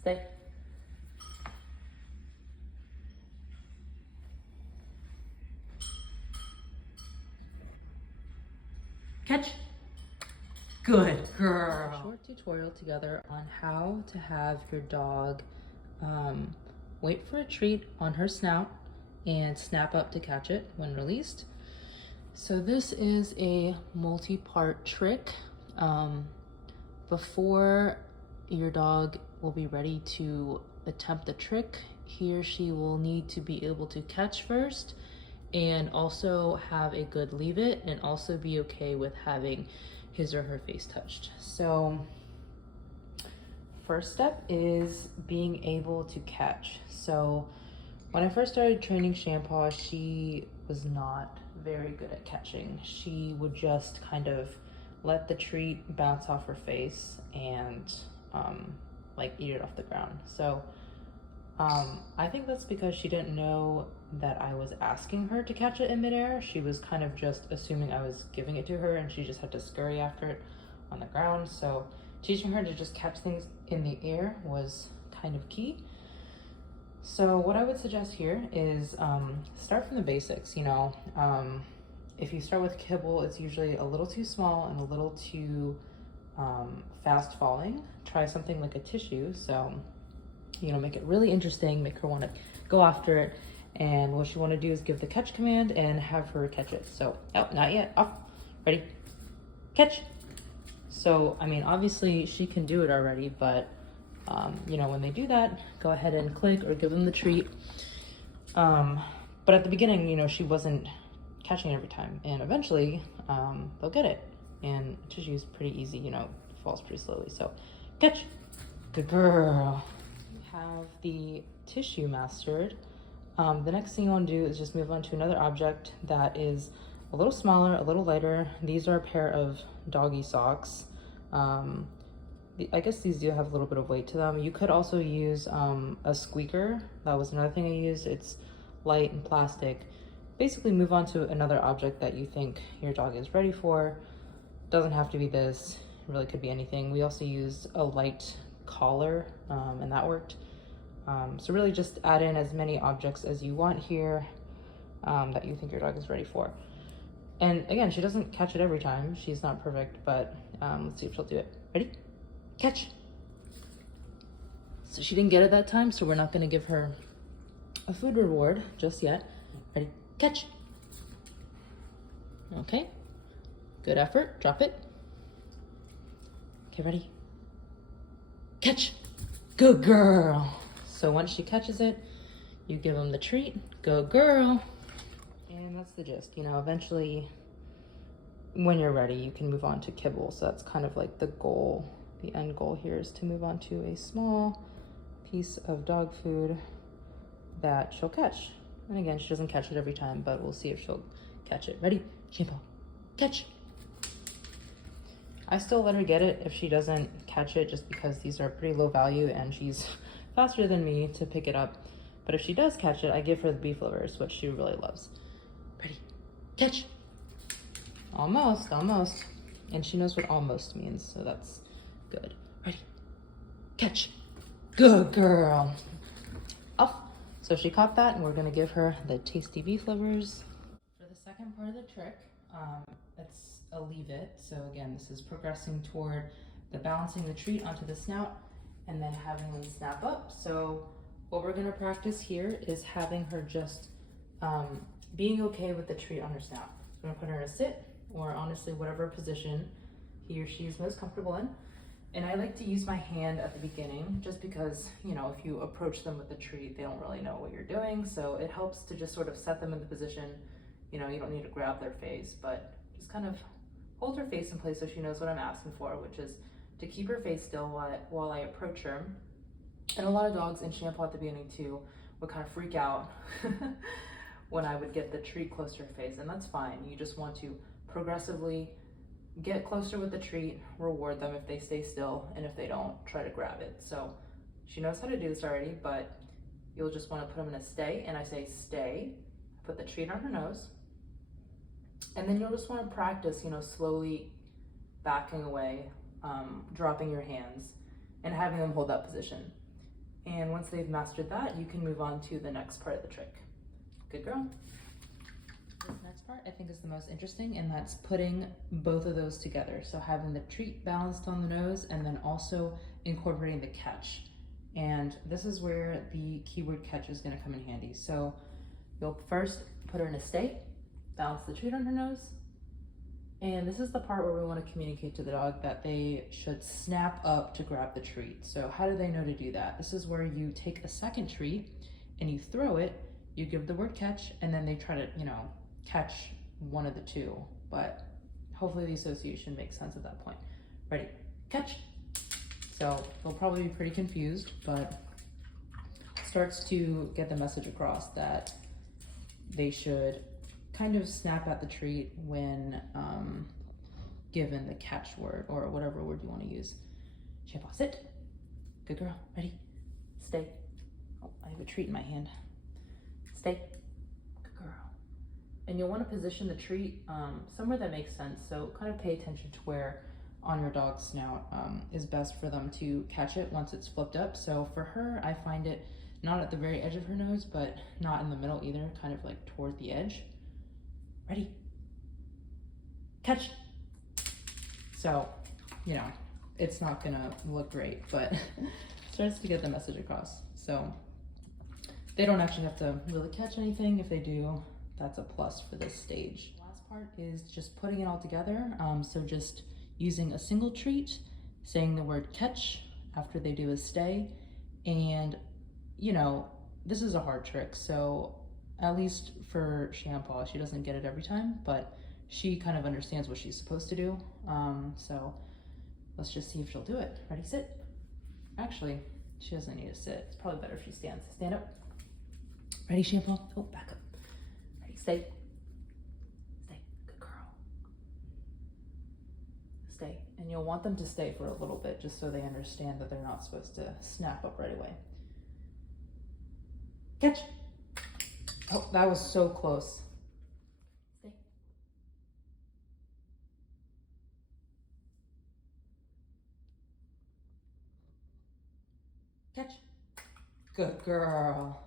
Stay. Catch. Good girl. A short tutorial together on how to have your dog wait for a treat on her snout and snap up to catch it when released. So this is a multi-part trick. Before your dog will be ready to attempt the trick, he or she will need to be able to catch first and also have a good leave it, and also be okay with having his or her face touched. So first step is being able to catch. So when I first started training Shampaw, she was not very good at catching. She would just kind of let the treat bounce off her face and like eat it off the ground. So I think that's because she didn't know that I was asking her to catch it in midair. She was kind of just assuming I was giving it to her, and she just had to scurry after it on the ground. So teaching her to just catch things in the air was kind of key. So what I would suggest here is start from the basics. You know, if you start with kibble, it's usually a little too small and a little too fast falling. Try something like a tissue. So, you know, make it really interesting, make her want to go after it. And what you want to do is give the catch command and have her catch it. So, oh, not yet. Off. Ready? Catch. So, I mean, obviously she can do it already, but you know, when they do that, go ahead and click or give them the treat. But at the beginning, you know, she wasn't catching it every time, and eventually they'll get it. And tissue is pretty easy, you know, falls pretty slowly. So, catch. Good girl. Have the tissue mastered. The next thing you want to do is just move on to another object that is a little smaller, a little lighter. These are a pair of doggy socks. I guess these do have a little bit of weight to them. You could also use a squeaker. That was another thing I used. It's light and plastic. Basically move on to another object that you think your dog is ready for. Doesn't have to be this, it really could be anything. We also used a light collar and that worked. So really just add in as many objects as you want here that you think your dog is ready for. And again, she doesn't catch it every time. She's not perfect, but let's see if she'll do it. Ready? Catch. So she didn't get it that time, so we're not gonna give her a food reward just yet. Ready? Catch. Okay, good effort, drop it. Okay, ready? Catch. Good girl. So once she catches it, you give them the treat. Good girl. And that's the gist, you know, eventually when you're ready, you can move on to kibble. So that's kind of like the goal. The end goal here is to move on to a small piece of dog food that she'll catch. And again, she doesn't catch it every time, but we'll see if she'll catch it. Ready? Shampaw. Catch. I still let her get it if she doesn't catch it, just because these are pretty low value and she's faster than me to pick it up. But if she does catch it, I give her the beef livers, which she really loves. Ready? Catch. Almost, almost. And she knows what almost means, so that's good. Ready? Catch. Good girl. Off. So she caught that, and we're gonna give her the tasty beef livers. For the second part of the trick, it's a leave it. So again, this is progressing toward the balancing the treat onto the snout and then having them snap up. So what we're gonna practice here is having her just being okay with the treat on her snout. So I'm gonna put her in a sit, or honestly, whatever position he or she is most comfortable in. And I like to use my hand at the beginning, just because, you know, if you approach them with the treat, they don't really know what you're doing. So it helps to just sort of set them in the position. You know, you don't need to grab their face, but just kind of hold her face in place so she knows what I'm asking for, which is to keep her face still while I approach her. And a lot of dogs in Shampaw at the beginning too would kind of freak out when I would get the treat close to her face, and that's fine. You just want to progressively get closer with the treat, reward them if they stay still, and if they don't, try to grab it. So she knows how to do this already, but you'll just want to put them in a stay, and I say stay, put the treat on her nose, and then you'll just want to practice, you know, slowly backing away, dropping your hands, and having them hold that position. And once they've mastered that, you can move on to the next part of the trick. Good girl. This next part I think is the most interesting, and that's putting both of those together. So having the treat balanced on the nose and then also incorporating the catch. And this is where the keyword catch is going to come in handy. So you'll first put her in a stay, balance the treat on her nose. And this is the part where we want to communicate to the dog that they should snap up to grab the treat. So how do they know to do that? This is where you take a second treat and you throw it, you give the word catch, and then they try to, catch one of the two. But hopefully the association makes sense at that point. Ready, catch. So they'll probably be pretty confused, but starts to get the message across that they should kind of snap at the treat when given the catch word or whatever word you want to use. Shampaw, sit. Good girl. Ready? Stay. Oh, I have a treat in my hand. Stay. Good girl. And you'll want to position the treat somewhere that makes sense. So kind of pay attention to where on your dog's snout is best for them to catch it once it's flipped up. So for her, I find it not at the very edge of her nose, but not in the middle either, kind of like toward the edge. Ready? Catch. So, it's not gonna look great, but starts to get the message across. So they don't actually have to really catch anything. If they do, that's a plus for this stage. The last part is just putting it all together. So just using a single treat, saying the word catch after they do a stay. And, this is a hard trick. So at least for Shampaw, she doesn't get it every time, but she kind of understands what she's supposed to do. So let's just see if she'll do it. Ready, sit. Actually, she doesn't need to sit. It's probably better if she stands. Stand up. Ready, Shampaw? Oh, back up. Ready, stay. Stay. Good girl. Stay. And you'll want them to stay for a little bit just so they understand that they're not supposed to snap up right away. Catch. Oh, that was so close. Stay. Catch. Good girl.